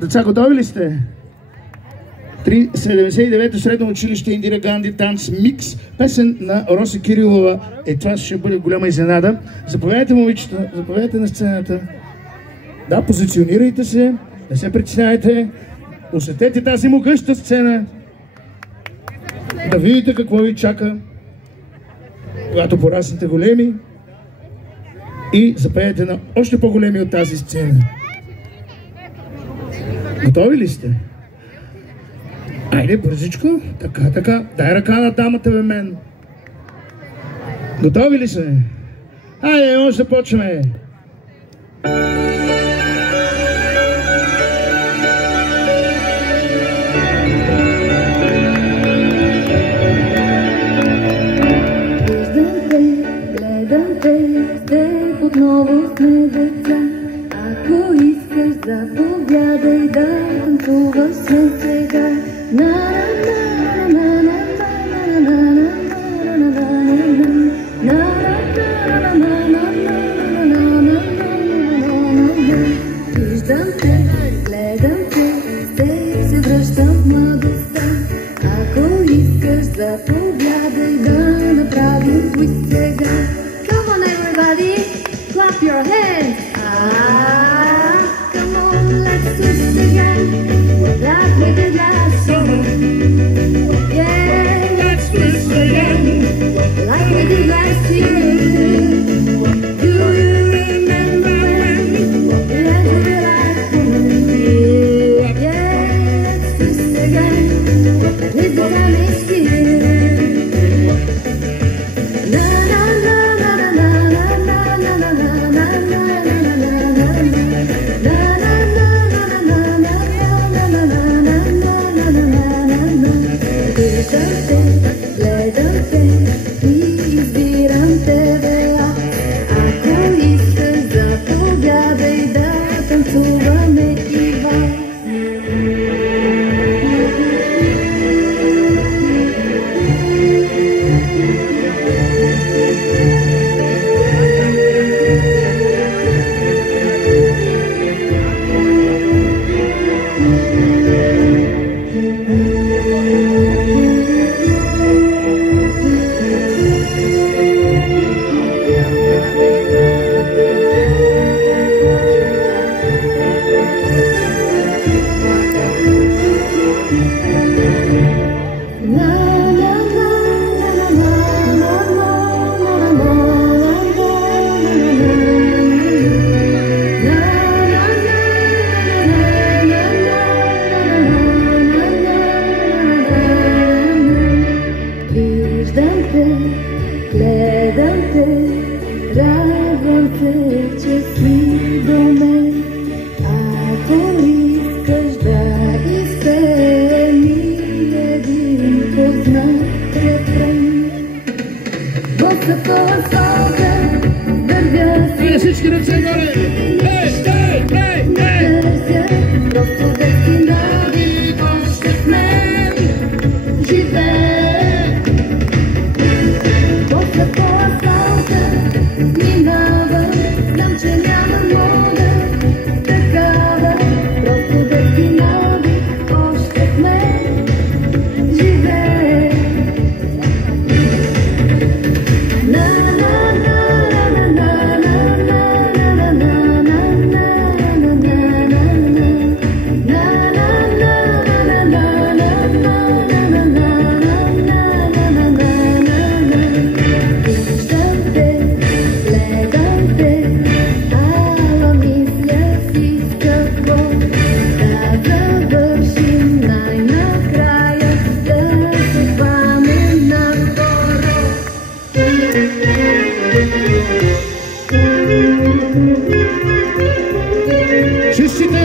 Деца, готови ли сте? 79-то средно училище Индира Ганди танц микс, песен на Роси Кирилова. Това ще бъде голяма изненада. Заповядайте, момичета, заповядайте на сцената. Да, позиционирайте се, не се притеснявайте. Усетете тази могъща сцена. Да видите какво ви чака, когато пораснете големи и запеете на още по-големи от тази сцена. Готови ли сте? Айде, бързичко. Така. Дай ръка на дамата бе мен. Готови ли сме? Айде, може да почваме. Отново сме деца, ако искаш заповядай да танцуваш след сега. Виждам те, гледам те, те се връщам в младостта. Ако искаш заповядай да направим твист сега. Come on everybody! Clap your hands! Come on, let's twist again, like we did last summer. Yeah, let's twist again, like we did last year. Do you remember when we had to realize woman? Yeah, let's twist again, at least the time is here. Na na na na na na na na Гледам те и избирам тебе, ако искаш заповядай да танцуваме и вас. Гледам те, радвам се, че си до мен. Ако искаш да изпеем един познат рефрен. Босата асфалта, дърга си. Всички ръце горе! Не търся, просто детски навик, още в мен живее. По асфалта минава, знам, че няма мода такава, просто детски навик, още в мен живее. Честите